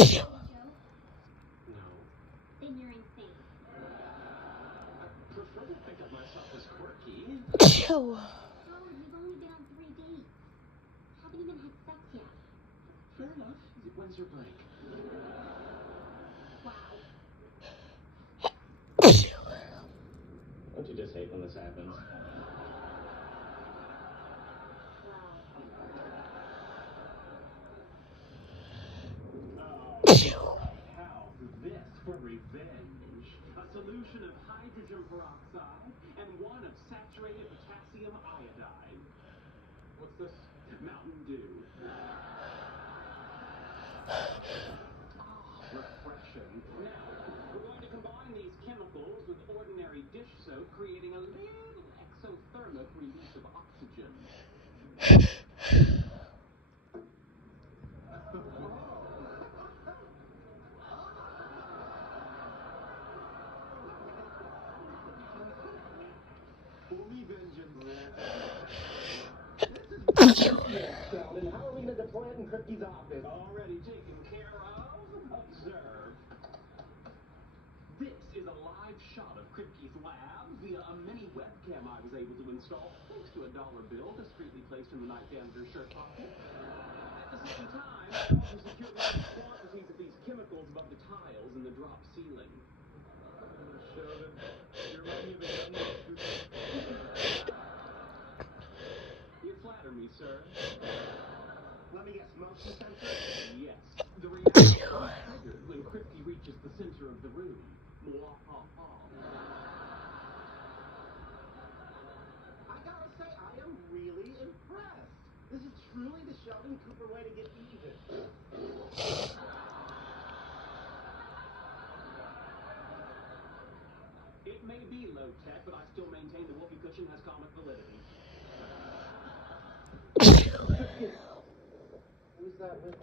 No. Then you're insane. I prefer to think of myself as quirky. Howard, we've only been on 3 dates. Haven't even had sex yet. Fair enough. When's your break? Wow. Don't you just hate when this happens? Wow. How's this for revenge? A solution of hydrogen peroxide and one of saturated potassium iodide. What's this? Mountain Dew. Refreshing. Now, we're going to combine these chemicals with ordinary dish soap, creating a little exothermic release of oxygen. For me, vengeance. This is brilliant, Sheldon. How are we going to deploy it in Kripke's office? Already taken care of. Observe. This is a live shot of Kripke's lab via a mini webcam I was able to install thanks to a dollar bill discreetly placed in the night janitor's shirt pocket. At the same time, I also secured large quantities of these chemicals above the tiles in the drop ceiling. Sheldon, you remind me of a young You flatter me, sir. Let me guess, motion sensor? Yes. The reaction is triggered when Kripke reaches the center of the room. I gotta say, I am really impressed. This is truly the Sheldon Cooper way to get even. It may be low tech, but I still maintain the whoopee cushion has comic validity. Who's that with?